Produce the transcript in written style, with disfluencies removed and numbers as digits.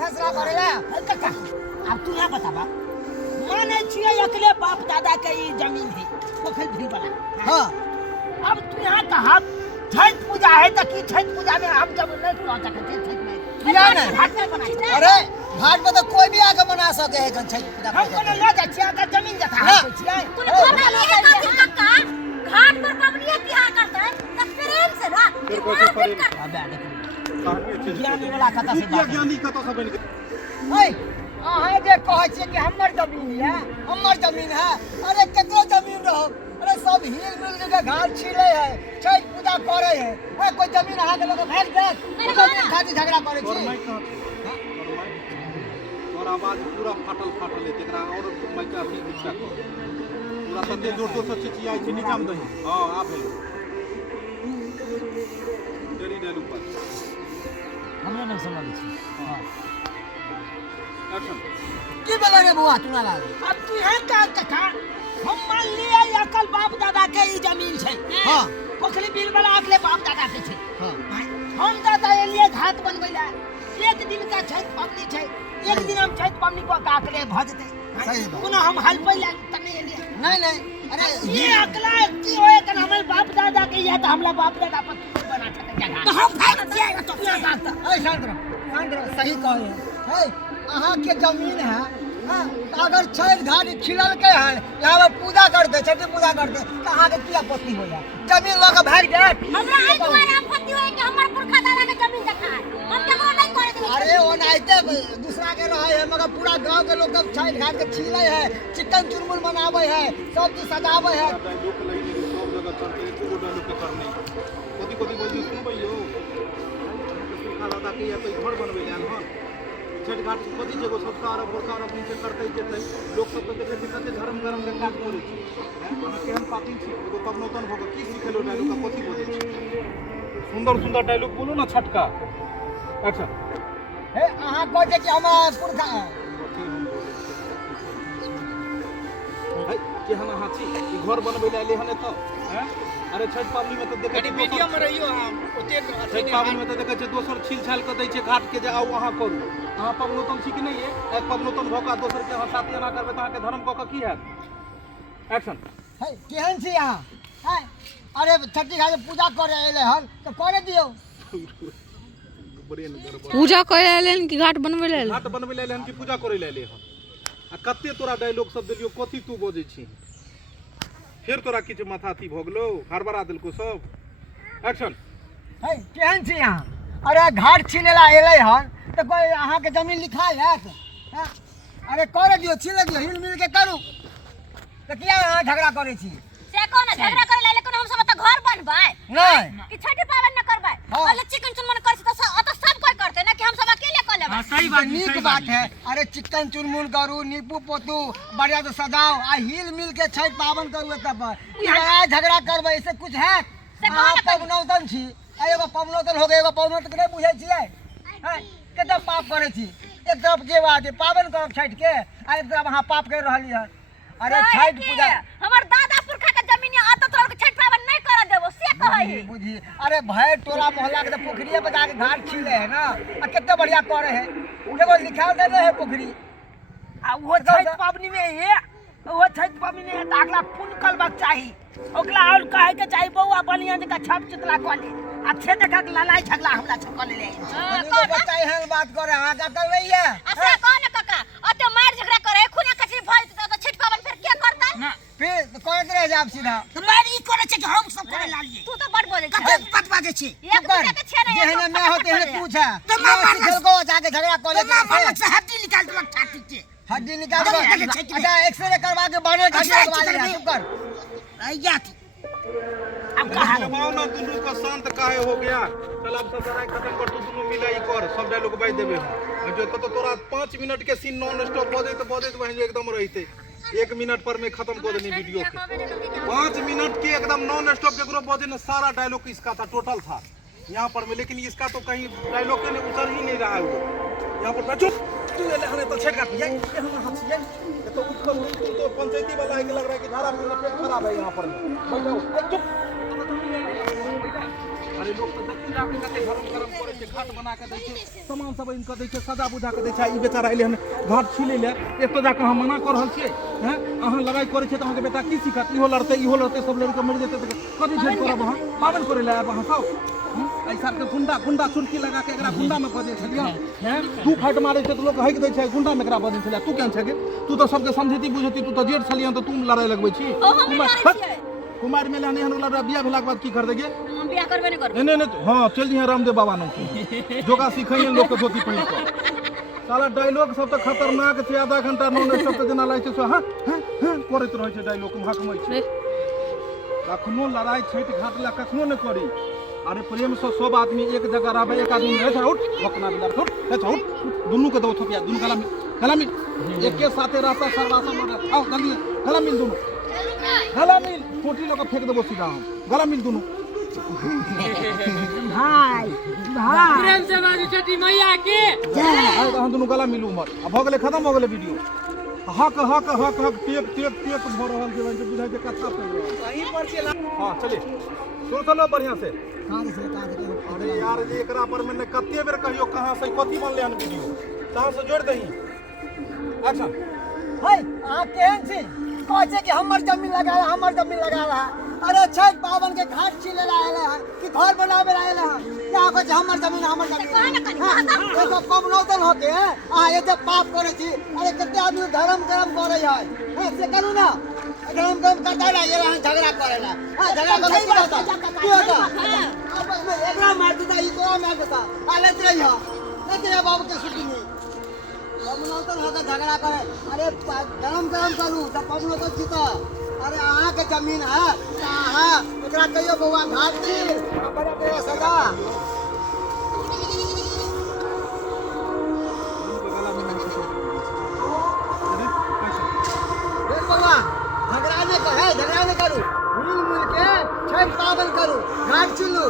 फैसला करेला काका अब तू यहाँ बताबा माने छिए अकेले बाप दादा के ई जमीन थी पोखर भी बना हां अब तू यहाँ कहा छठ पूजा है तो की छठ पूजा में हम जब नहीं पहुंच सकते छठ में किया नहीं घाट नहीं बनाई अरे घाट पे तो कोई भी आके बना सके है छठ पूजा हम कोनो ले जा छिया का जमीन जता है छिए तूने बोला ये कातिल काका घाट पर पबनी क्या करता है तब प्रेम से ना अबे ज्ञानी वाला कथा से बात ज्ञानी कथा से बन गई ओए अहाँ जे कहै छियै कि हमर जमीन है अरे केकरो जमीन रहो अरे सब हिल मिल के घाट छिले है छठ पूजा करे है ए कोई जमीन अहाँ के लोग भेज दे जमीन खातिर झगड़ा करे और छी मैं कहा और आवाज पूरा फाटल है तेकरा और मैं का भी इच्छा को पूरा तते जोर से चिचियाई छै नीचा में दही हां आ भेल डेरी डेल ऊपर हमने नहीं समझ छी हां एक्शन की बोला रे बुआ तू ना लागे अब तू यहाँ का कथा हम मान लिया या कल बाप दादा के ई जमीन छै हां पोखरी बिल वाला अगले बाप दादा के छै हां हम दादा एलिए घाट बनबै ला एक दिन का छठ पबनी छै एक दिन हम छठ पबनी को काकले भजते सही बात पुनः हम हल पे ला तने एलिए नहीं अरे ये अगला की होए कन हमर बाप दादा के या तो हमला बाप दादा पर बना था जगह तो हम फाइट जाएगा तो क्या बात ए शांत रहो सही कहे है अहाँ के जमीन है हां अगर छठ घाट खिलल के है यहाँ पे पूजा करते छठ पूजा करते तो अहाँ के की आपत्ति हो जाए जमीन लोग भाग जाए हमरा आई तुम्हारा आपत्ति होए कि हमर पुरखा दादा के जमीन देखा है हम केकरो नहीं करे देबे अरे वो नाइते दूसरा के रहे है मगर पूरा गांव के लोग छठ घाट के छिले है चिकन चुरमुर बनावे है सब चीज सजावे है लोग लई सब जगह चलते को लोग के करने कोदी बोली सुनबै यो पुरखा दादा के या कोई घर बनबै लान हन छठ घाट कथी जगह संस्कार पुरस्कार अपनी से करते जेतै लोग सब तो देखे कते धर्म गरम के काज करे छी अहाँ केहन पापी छी एगो पवनोतन भग की सिखेलो डायलॉग का कथी बोलै छी सुंदर डायलॉग बोलो ना छठ का एक्शन हे अहाँ कहै छै कि हम पुरखा है केहन अहाँ छी ई घर बनबै ला एले हने तो हैं अरे छठ पाबनी में तो देखे मीडिया में रहियो हम ओते छठ पाबनी में तो देखे छै दोसर छील छाल के दै छै घाट के जे आउ अहाँ करू अहाँ पवनोतन छी कि नहीं है एक पवनोतन भोका दोसर के अहाँ साथी ना करबै त अहाँ के धर्म क के की हैत एक्शन है केहन छी अहाँ है अरे छठी घाट पूजा करे एले हन तो करे दियो पूजा करे एलन कि घाट बनबै लेल घाट बनबै ला एले हन कि पूजा करे ला एले हन आ कते तोरा डायलॉग सब देलियो कथी तू बोझै छी फिर तोरा किछ माथा थी भोगलो हड़बड़ा देलको सब एक्शन है केहन छी अहाँ अरे घाट छिलेला एले हन तो कोई अहाँ के जमीन लिखाई है अरे करे दियो छिले दियो हिल मिल के करू तो किया अहाँ झगड़ा करे छी से कोन झगड़ा करे ले लेकिन हम सब त घर बनबै नहीं कि छठ पावन न करबै पहले चिकन चुनमुन कर त सब कोई करते ना कि हम सब अकेले कर लेबै सही बात नीक बात है अरे चिकन चुनमुन करू नींबू पोतू बढ़िया से सजाओ आ हिल मिल के छठ पावन करू तब लड़ाई झगड़ा करबै इससे कुछ है अहाँ पवनौतन छी एगो पवनौतन हो गए एगो पवनौतन नहीं बुझै छियै कते पाप करे छी एक तरफ जे बात है पावन करब छठ के आ एक तरफ अहाँ पाप कर रहली है अरे छठ पूजा हमर दादा पुरखा के जमीन आ त तोर छठ पावन नहीं कर देबो से कहै बुझी अरे भाई टोला मोहल्ला के पोखरिए पे जाके घाट छिले है ना आ कितने बढ़िया करे है एगो लिखा देले है पोखरी आ वो छठ पबनी में है वो छठ पबनी में त अगला पुन करबाक चाही ओकला और कहे के चाही बौआ बनिया जका छप चितला कले आ छे देखा लड़ाई झगड़ा हमरा छक ले को बताई है बात करे अहाँ का कर रही है अच्छा कौन काका अते मार झगड़ा करे खुना कचरी भल त छठ पावन फिर क्या करता ना फिर करत रह जाब सीधा तो मार ई करे छै कि हम सब करे लालिए तू तो बड़ बोले कते बात बाजे छी एक दूसरे के छे नहीं जेहने मैं होते हैं तू छे तो मैं को जाके झगड़ा कर ले मार से हड्डी निकाल दे छाती के हड्डी निकाल दो अच्छा एक्सरे करवा के बाने चुप कर आइया अब कहा दबाओ ना दुनू का शांत काहे हो गया चल अब सब लड़ाई खत्म कर तू दुनू मिला ई कर सब डायलॉग बाज देबे जो तो तोरा 5 मिनट के सीन नॉन स्टॉप बजे तो वहीं एकदम रहते 1 मिनट पर में खत्म कर देनी वीडियो के 5 मिनट के एकदम नॉन स्टॉप जगरो बजे ना सारा डायलॉग इसका था टोटल था यहाँ पर में लेकिन इसका तो कहीं डायलॉग के उतर ही नहीं रहा है वो यहाँ पर चुप तू ले हने तो छेड़ काट ये हम हाथ से तो उत्तर तो पंचायती वाला है कि लग रहा है कि धारा में पेट खराब है यहाँ पर बैठो चुप अरे अरे लोग तो देखी जाके कते गरम गरम करे छै, घाट बना के दै छै, सामान सब इन के दै छै, सजा बुझा के दै छै। ई बेचारा एले हन घाट छिले ले, एक तो जाके हम मना कर रहल छियै हैं। अहाँ लड़ाई करे छै त अहाँ के बेटा की सिखत? इहो लड़ते सब लड़के मर जेतै त कथि छै करब? अहाँ पावन करे ले आब अहाँ सब ऐसा के गुंडा चुटकी लगा के एकरा गुंडा में बदल छलिया हैं। तू फाइट मारे छै त लोग हक दै छै, गुंडा में एकरा बदल छलिया। तू केहन छै गे? तू तो सबके समझैती बुझैती, तू तो जेठ छलिया त तू लड़ाई लगबै छी। कुमार में लाने हन लड़ा बियाह भेला के बाद की कर देगे? हम बियाह करबे नहीं करबे। नहीं हां चल जी रामदेव बाबा नाम जोगा सिखाइए लोग के धोती पहिन के। साला डायलॉग सब तो खतरनाक छै, आधा घंटा नॉन स्टॉप पे जेना लागे छै हां करैत रहै छै डायलॉग हकमै छै। कखनो लड़ाई छैट घाट ला कखनो न करी। अरे प्रेम से सब आदमी एक जगह रहबे, एक आदमी रह जा उठ भकना बिला उठ उठ दुनू के दो थपिया, दुनू गला मिल एके साथे रहता सरवासा मर। आओ जल्दी गला मिल दुनू, गला मिल पोटी लगा फेंक देबो सीधा हम। गला मिल दुनू भाई भाई प्रेम से बाजू छठी मैया की जय। हम दोनों गला मिलू मर। अब हो गेले खत्म हो गेले वीडियो। हक हक हक हक टेक भ रहल छै, जे बुझाइ छै कत्ता पे सही पर छै। हां चलिए सुन लो बढ़िया से। अरे यार जे एकरा पर मैंने कत्ते बेर कहियो कहां से कथि बनले हन वीडियो, कहां से जोड़ दही। अच्छा हाय आ केहन छी? कहै छै कि हमर जमीन लगा रहा। अरे छठ पावन के घाट छिले आएले हैं कि घर बनावे आएले हैं? क्या कहै छै हमर जमीन एगो पबनौतन होके आ एते पाप करे छी। अरे कते आदमी धर्म करे है से करू ना, धर्म करता ना, ये झगड़ा करे ना। हां झगड़ा करे की होता? की होता? अब मैं एकरा मार देता, ई तोरा मार देता। आ लेते रहियो बाबू के शूटिंग में पबनौतन होकर झगड़ा करे। अरे धर्म करू त पबनौतन जीता। अरे अहाँ के जमीन है अहाँ एकरा कहियो बउआ घाट दी बड़े सजा। बउआ झगड़ा नहीं करू, मिल के छठ पावन करू, घाट चुनू।